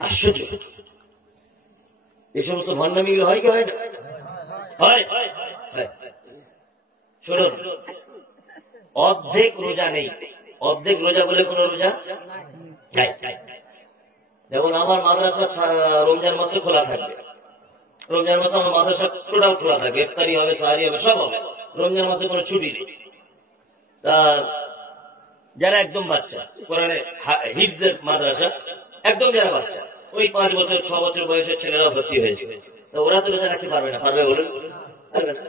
আশ্চর্য। এই সমস্ত ভণ্ডামি হয় কি হয় না? হয়। শুনুন, অর্ধেক রোজা নেই, অর্ধেক রোজা বলে কোন রোজা নাই। যেমন আমার মাদ্রাসা রমজান মাসে খোলা থাকবে, রমজান মাসে আমার মাদ্রাসা টোটাল খোলা থাকবে, ইফতারি হবে, সাহারি হবে, সব হবে। রমজান মাসে কোনো ছুটি নেই। তা যারা একদম বাচ্চা, কোরআনে হিফজের মাদ্রাসা, একদম যারা বাচ্চা, ওই 5 বছর 6 বছর বয়সের ছেলেরা ভর্তি হয়েছে, ওরা তো রোজা রাখতে পারবে না। পারবে বলুন? পারবে না।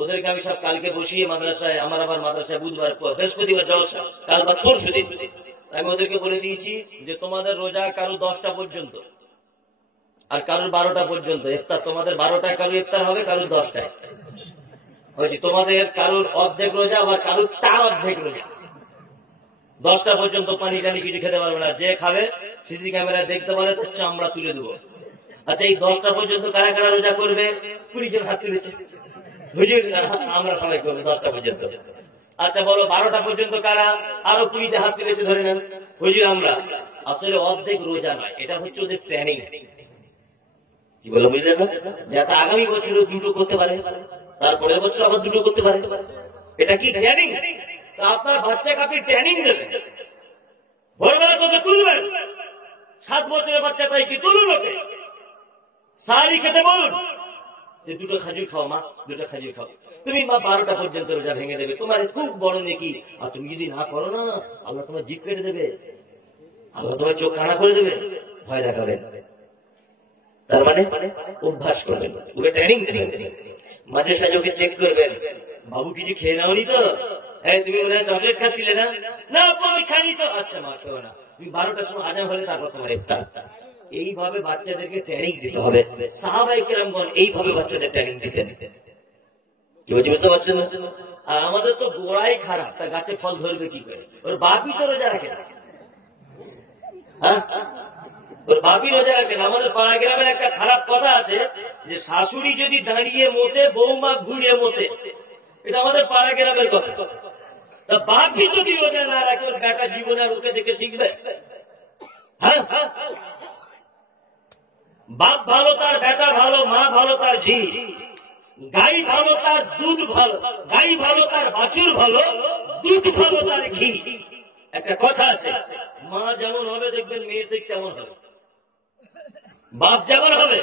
ওদেরকে আমি সব কালকে বসিয়ে মাদ্রাসায়, আমার মাদ্রাসায় বুধবার বৃহস্পতিবার জলসা, কাল বা পরশু দিন, আমি ওদেরকে বলে দিয়েছি যে তোমাদের রোজা কারো 10টা পর্যন্ত আর কারোর 12টা পর্যন্ত ইফতার। তোমাদের 12টায় কারো ইফতার হবে, কারোর 10টায়। তোমাদের কারোর অর্ধেক রোজা, আবার কারোর তার অর্ধেক রোজা। 10টা পর্যন্ত পানি টানি কিছু খেতে পারবে না। যে খাবে সিসি ক্যামেরায় দেখতে পারে, তার চামড়া তুলে দেবো। আচ্ছা, এই 10টা পর্যন্ত কারা কারা রোজা করবে? 20 জন হাত তুলেছে। হুজুর আমরা সবাই করবো 10টা পর্যন্ত। আচ্ছা বলো 12টা পর্যন্ত কারা? আরো 20 হাত তুলেছে, ধরে নেন। হুজুর আমরা। আসলে অর্ধেক রোজা নয়, এটা হচ্ছে ওদের ট্রেনিং। কি বলো বুঝলেন না? যাতে আগামী বছর 2টো করতে পারে, তারপরের বছর আবার 2টো করতে পারে। এটা কি ট্রেনিং? আপনার বাচ্চাকে আপনি ট্রেনিং দেবেন, ভোরবেলা তোকে তুলবেন। 7 বছরের বাচ্চা, তাই কি তুলুন ওকে, সাহারি খেতে বলুন, যে 2টো খাজুর খাও মা, 2টো খাজুর খাও। তুমি মা 12টা পর্যন্ত রোজা ভেঙে দেবে, তোমার খুব বড় নেকি। আর তুমি যদি না করো না, আল্লাহ তোমার জিভ কেটে দেবে, আল্লাহ তোমার চোখ কানা করে দেবে, ভয় দেখাবেন। তার মানে অভ্যাস করবেন, ওকে ট্রেনিং দেবেন। মাঝে সাঝে ওকে চেক করবেন, বাবু কিছু খেয়ে নাওনি তো? হ্যাঁ, তুমি মনে হয় চকলেট খাচ্ছিলে না? না আমি খাইনি তো। আচ্ছা মা, খেও না, তুমি 12টার সময় আজান হলে তারপর তোমার ইফতার। এইভাবে বাচ্চাদেরকে ট্রেনিং দিতে হবে। সাহাবায়ে কেরামগণ এইভাবে বাচ্চাদের ট্রেনিং দিতেন। কি বলছি বুঝতে পারছেন? আর আমাদের তো গোড়াই খারাপ, তার গাছে ফল ধরবে কি করে? ওর বাপই তো রোজা রাখে না। হ্যাঁ, ওর বাপই রোজা রাখে না। আমাদের পাড়া গ্রামের একটা খারাপ কথা আছে যে শাশুড়ি যদি দাঁড়িয়ে মোটে, বৌমা ঘুরিয়ে মোটে। এটা আমাদের পাড়া গ্রামের কথা। তা বাপই যদি রোজা না রাখে, ওর বেটা জীবনে আর ওকে দেখে শিখবে? হ্যাঁ, বাপ ভালো, তার বেটা ভালো, মা ভালো, তার ঝি। গাই ভালো তার দুধ ভালো, গাই ভালো তার বাছুর ভালো, দুধ ভালো তার ঘি। একটা কথা আছে, মা যেমন হবে দেখবেন মেয়ে ঠিক তেমন হবে, বাপ যেমন হবে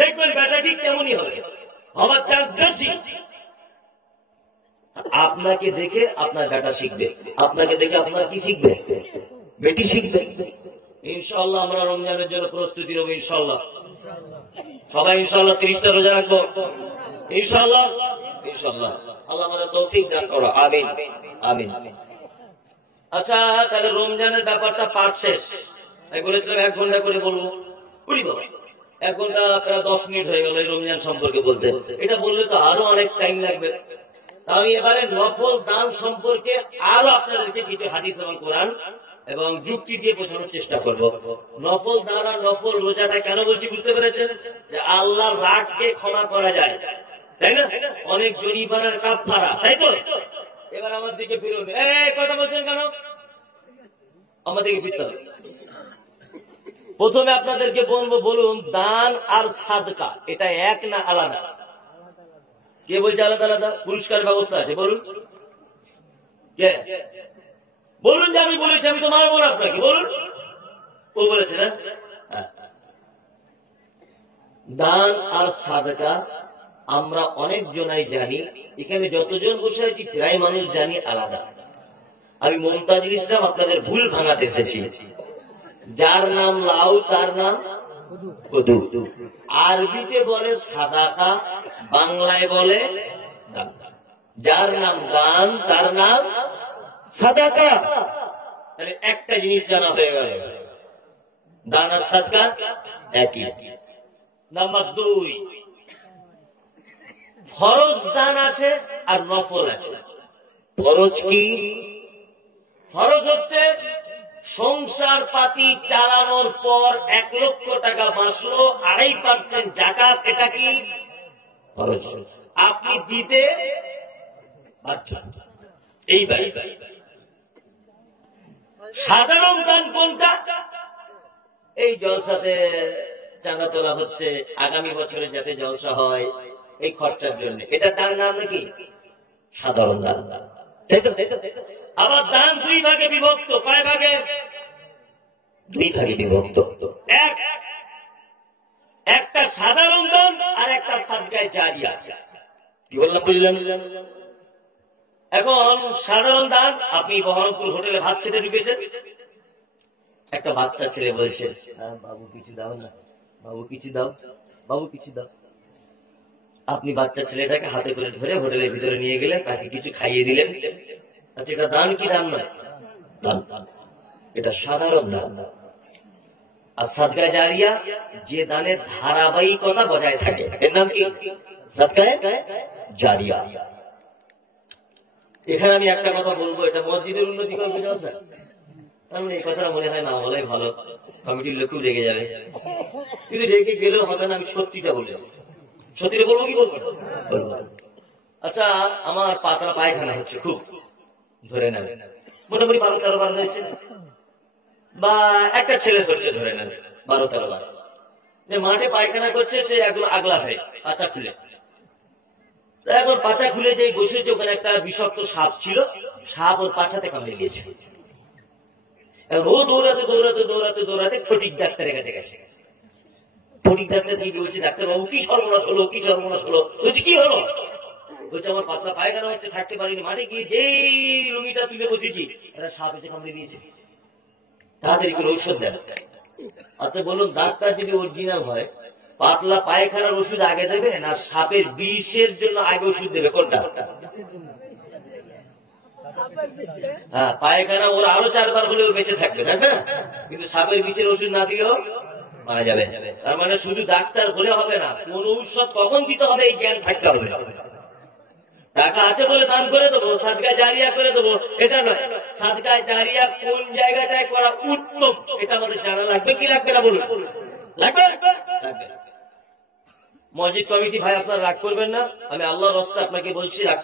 দেখবেন বেটা ঠিক তেমনই হবে, হওয়ার চান্স বেশি। আপনাকে দেখে আপনার বেটা শিখবে, আপনাকে দেখে আপনার কি শিখবে? বেটি শিখবে। ইনশাআল্লাহ আমরা রমজানের জন্য প্রস্তুতি নেব ইনশাআল্লাহ। সবাই ইনশাআল্লাহ 30টা রোজা রাখবো ইনশাআল্লাহ। ইনশাআল্লাহ আল্লাহ আমাদের তৌফিক দান করো, আমিন আমিন। আচ্ছা, তাহলে রমজানের ব্যাপারটা পাঠ শেষ। আমি বলেছিলাম 1 ঘন্টা করে বলবো, 1 ঘন্টা প্রায় 10 মিনিট হয়ে গেল এই রমজান সম্পর্কে বলতে। এটা বললে তো আরো অনেক টাইম লাগবে। আমি এবারে নফল দান সম্পর্কে আরো আপনাদেরকে কিছু হাদিস এবং কোরআন এবং যুক্তি দিয়ে বোঝানোর চেষ্টা করব। নফল দান আর নফল রোজাটা কেন বলছি বুঝতে পেরেছেন? যে আল্লাহর রাগকে ক্ষমা করা যায়, তাই না? অনেক জরিমানার কাফারা, তাই তো? এবার আমার দিকে ফিরুন। কথা বলছেন কেন? আমার দিকে ফিরতে হবে। প্রথমে আপনাদেরকে বলবো, বলুন দান আর সাদকা এটা এক না আলাদা? কে বলছে আলাদা আলাদা? পুরস্কার ব্যবস্থা আছে, বলুন কে? বলুন যে আমি বলেছি, আমি তো মারবো না আপনাকে, বলুন। ও বলেছে না? দান আর সাদকা আমরা অনেক জনাই জানি, এখানে যতজন বসে আছি প্রায় মানুষ জানি আলাদা। আমি মুমতাজুল ইসলাম আপনাদের ভুল ভাঙাতে এসেছি। যার নাম লাউ তার নাম কদু। আরবিতে বলে সাদাকা, বাংলায় বলে দান। যার নাম দান তার নাম সাদাকা। তাহলে একটা জিনিস জানা হয়ে গেল, দান আর সাদকা একই। নাম্বার 2, ফরজ দান আছে আর নফল আছে। ফরজ কি? ফরজ হচ্ছে সংসার পাতি চালানোর পর 1 লক্ষ টাকা বাঁচলো, 2.5% জাকাত, এটা কি ফরজ? আপনি দিতে বাধ্য। এইবার সাধারণ দান কোনটা? এই জলসাতে চাঁদা তোলা হচ্ছে, আগামী বছরে যাতে জলসা হয় এই খরচার জন্য, এটা দান নাম নাকি? সাধারণ দান। আবার দান 2 ভাগে বিভক্ত। কয় ভাগে? 2 ভাগে বিভক্ত। একটা সাধারণ দান আর একটা সাদকায়ে জারিয়া। কি বললাম বুঝলেন? এখন সাধারণ দান, আপনি বহরমপুর হোটেলে ভাত খেতে ঢুকেছেন, একটা বাচ্চা ছেলে বলছে বাবু কিছু দাও না, বাবু কিছু দাও, বাবু কিছু দাও। আপনি বাচ্চা ছেলেটাকে হাতে করে ধরে হোটেলের ভিতরে নিয়ে গেলেন, তাকে কিছু খাইয়ে দিলেন। আচ্ছা, এটা দান কি দান নয়? দান। এটা সাধারণ দান। আর সাদকায়ে জারিয়া যে দানের ধারাবাহিকতা বজায় থাকে, এর নাম কি? সাদকায়ে জারিয়া। এখানে আমি একটা কথা বলবো, এটা মসজিদের উন্নতি করবে জলসা, কারণ এই কথাটা মনে হয় না বলাই ভালো, কমিটির লোক রেগে যাবে। কিন্তু রেগে গেলেও হবে না, আমি সত্যিটা বলে, সত্যিটা বলবো কি বলবো? আচ্ছা, আমার পাতলা পায়খানা হচ্ছে খুব, ধরে নেবে মোটামুটি 12-13 বার হয়েছে, বা একটা ছেলে হচ্ছে ধরে নেবে 12-13 বার। যে মাঠে পায়খানা করছে সে এগুলো আগলা হয়, পাচা খুলে। এখন পাচা খুলে যে বসেছে, ওখানে একটা বিষাক্ত সাপ ছিল, সাপ ওর পাছাতে কামড়ে দিয়েছে। ও দৌড়াতে দৌড়াতে দৌড়াতে দৌড়াতে ফটিক ডাক্তারের কাছে গেছে। ফটিক ডাক্তার দিকে বলছে, ডাক্তারবাবু কি সর্বনাশ হলো, কি সর্বনাশ হলো? বলছে কি হলো? বলছে আমার পাতলা পায়খানা হচ্ছে, থাকতে পারিনি, মাঠে গিয়ে যেই লুঙ্গিটা তুলে বসেছি একটা সাপ এসে কামড়ে দিয়েছে, তাড়াতাড়ি করে ঔষধ দেন। আচ্ছা বলুন, ডাক্তার যদি অরিজিনাল হয়, পাতলা পায়খানার ওষুধ আগে দেবে না সাপের বিষের জন্য আগে ওষুধ দেবে? কোনটা? হ্যাঁ, পায়খানা ওরা আরো 4 বার হলেও বেঁচে থাকবে, তাই না? কিন্তু সাপের বিষের ওষুধ না দিলেও মারা যাবে। তার মানে শুধু ডাক্তার হলে হবে না, কোন ঔষধ কখন দিতে হবে এই জ্ঞান থাকতে হবে। টাকা আছে বলে দান করে দেবো, সাদকায়ে জারিয়া করে দেবো, এটা নয়। সাদকায়ে জারিয়া কোন জায়গাটায় করা উত্তম এটা আমাদের জানা লাগবে কি লাগবে না বলুন? লাগবে, লাগবে। মসজিদ কমিটি ভাই আপনারা রাগ করবেন না, আমি আল্লাহর রাস্তায় আপনাকে বলছি, রাগ